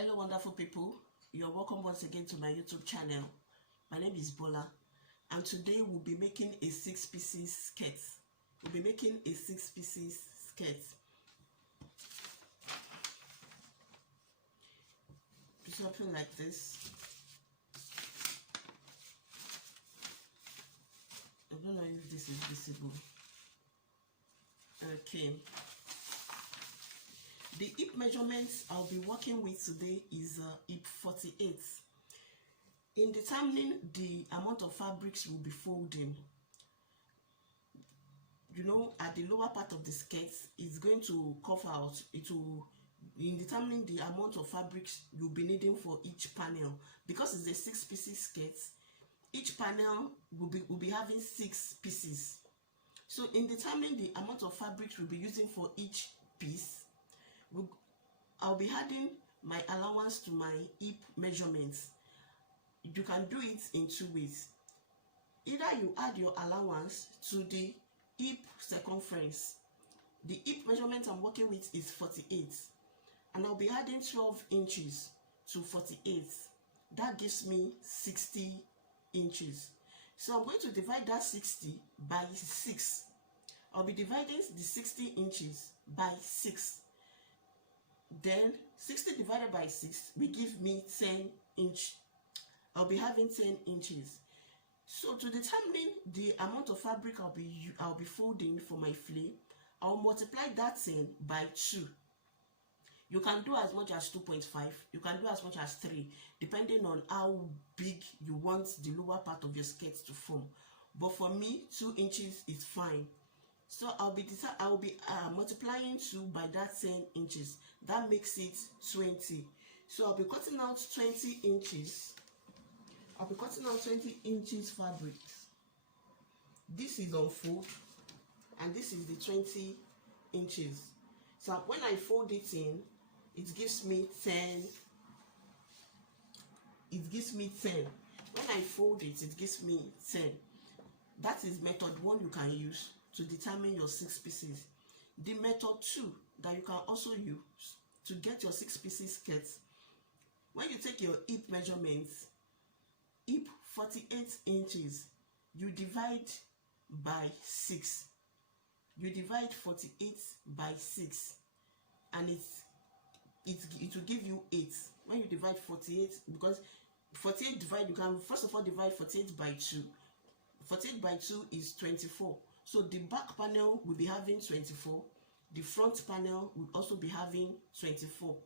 Hello wonderful people, you're welcome once again to my YouTube channel. My name is Bola and today we'll be making a 6-piece skirt. Something like this. I don't know if this is visible. Okay. The hip measurements I'll be working with today is hip 48. In determining the amount of fabrics we'll be folding, you know, at the lower part of the skirt, it's going to cover out, in determining the amount of fabrics you'll be needing for each panel. Because it's a 6-piece skirt, each panel will be having 6 pieces. So in determining the amount of fabrics we'll be using for each piece, I'll be adding my allowance to my hip measurements. You can do it in 2 ways. Either you add your allowance to the hip circumference. The hip measurement I'm working with is 48, and I'll be adding 12 inches to 48. That gives me 60 inches. So I'm going to divide that 60 by 6. I'll be dividing the 60 inches by 6. Then 60 divided by 6 will give me 10 inch. I'll be having 10 inches. So to determine the amount of fabric I'll be folding for my flay, I'll multiply that 10 by 2. You can do as much as 2.5. You can do as much as 3, depending on how big you want the lower part of your skirt to form. But for me, 2 inches is fine. So I'll be multiplying 2 by that 10 inches. That makes it 20. So I'll be cutting out 20 inches. I'll be cutting out 20 inches fabric. This is on fold, and this is the 20 inches. So when I fold it in, it gives me 10. It gives me 10. When I fold it, it gives me 10. That is method 1 you can use to determine your 6 pieces. The method 2 that you can also use to get your 6-piece skirt, when you take your hip measurements, hip 48 inches, you divide by 6. You divide 48 by 6, and it will give you 8. When you divide 48, because 48 divide, you can first of all divide 48 by 2. 48 by 2 is 24. So the back panel will be having 24. The front panel will also be having 24.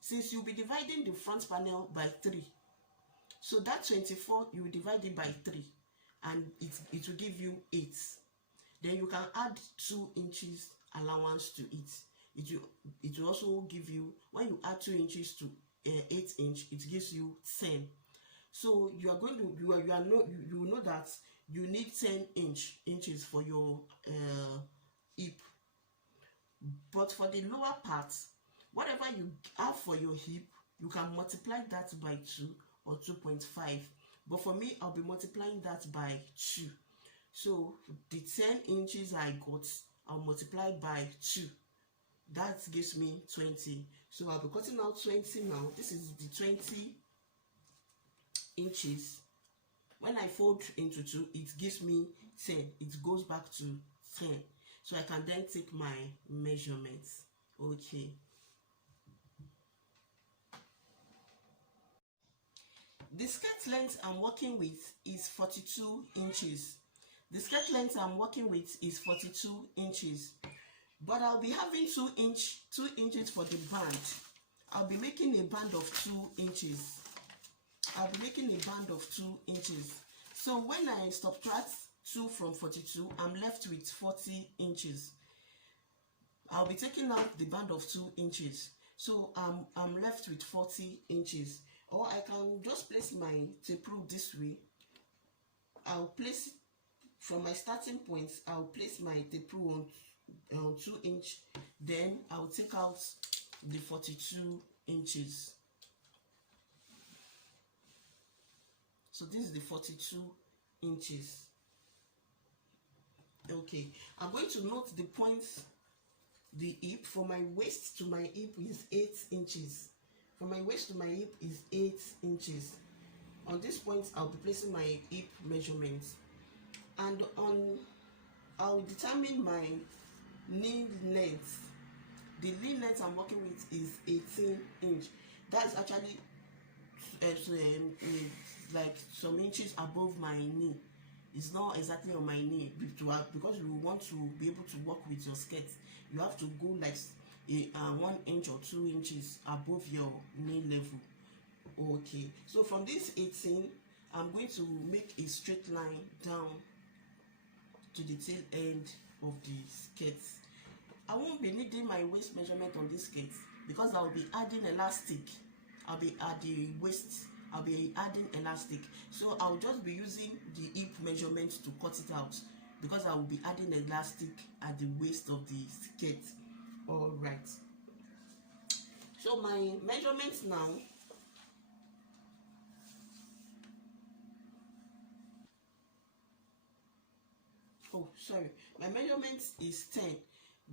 Since you'll be dividing the front panel by 3, so that 24, you will divide it by 3, and it will give you 8. Then you can add 2 inches allowance to it. It will also give you, when you add 2 inches to 8 inch, it gives you 10. So you are going to you know that you need 10 inches for your hip. But for the lower part, whatever you have for your hip, you can multiply that by 2 or 2.5. But for me, I'll be multiplying that by 2. So the 10 inches I got, I'll multiply by 2. That gives me 20. So I'll be cutting out 20 now. This is the 20 inches. When I fold into 2, it gives me 10. It goes back to 10. So I can then take my measurements. Okay. The skirt length I'm working with is 42 inches. The skirt length I'm working with is 42 inches. But I'll be having 2 inches for the band. I'll be making a band of 2 inches. I'll be making a band of 2 inches. So when I subtract 2 from 42, I'm left with 40 inches. I'll be taking out the band of 2 inches. So I'm left with 40 inches. Or I can just place my tape rule this way. I'll place, from my starting point, I'll place my tape rule on 2 inch. Then I'll take out the 42 inches. So this is the 42 inches. Okay, I'm going to note the points. The hip, for my waist to my hip is 8 inches. From my waist to my hip is 8 inches. On this point, I'll be placing my hip measurement, and I'll determine my knee length. The knee length I'm working with is 18 inch. That's actually like some inches above my knee. It's not exactly on my knee, because you want to be able to work with your skirt. You have to go like 1 inch or 2 inches above your knee level. Okay, so from this 18, I'm going to make a straight line down to the tail end of the skirt. I won't be needing my waist measurement on this skirt because I'll be adding elastic. I'll be at the waist, I'll be adding elastic. So I'll just be using the hip measurement to cut it out because I will be adding elastic at the waist of the skirt. All right. So my measurement now, oh sorry, my measurement is 10,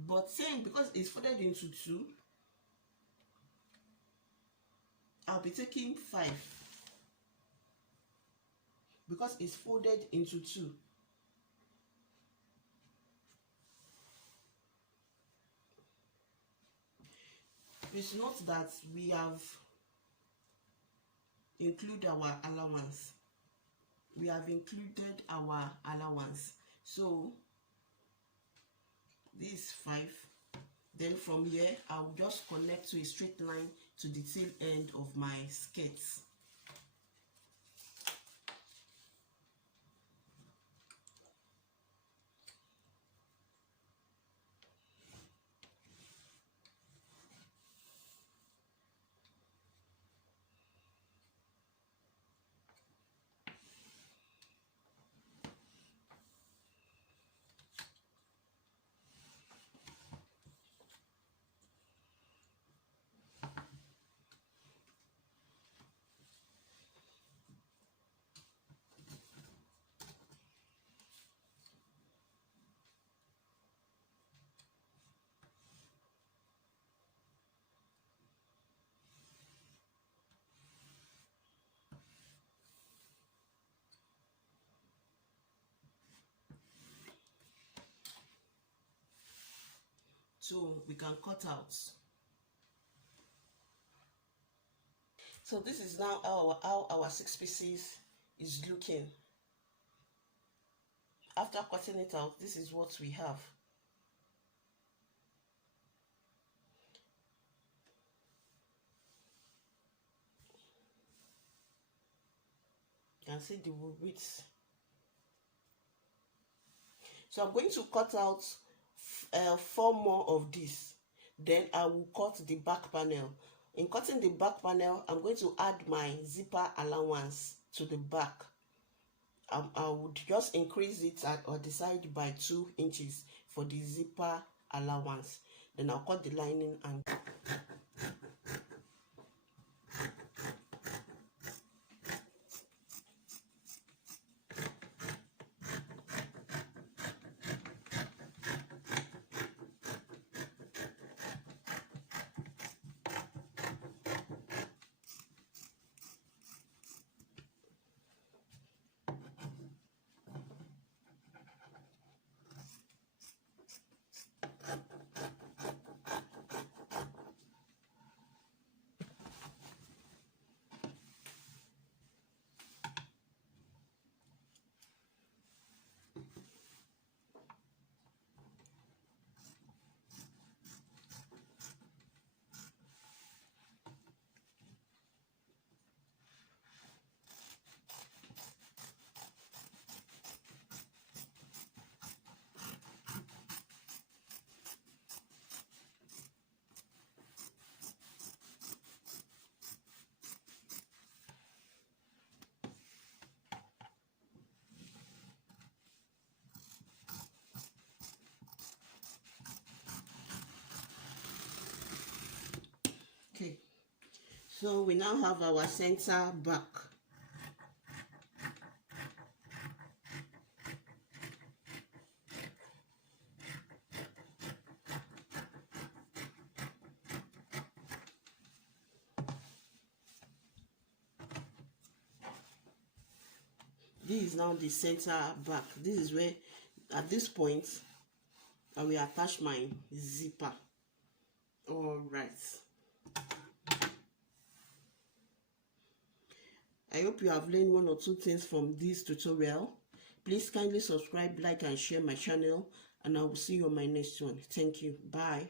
but 10 because it's folded into 2, I'll be taking 5 because it's folded into 2. Please note that we have included our allowance. So this is 5. Then from here, I'll just connect to a straight line to the tail end of my skirt. So we can cut out. So this is now how our 6 pieces is looking. After cutting it out, this is what we have. You can see the width. So I'm going to cut out 4 more of this. Then I will cut the back panel. In cutting the back panel, I'm going to add my zipper allowance to the back. I would just increase it or decide by 2 inches for the zipper allowance. Then I'll cut the lining and okay. So we now have our center back. This is now the center back. This is where, at this point, I will attach my zipper. All right. I hope you have learned 1 or 2 things from this tutorial. Please kindly subscribe, like, and share my channel, and I will see you on my next one. Thank you. Bye.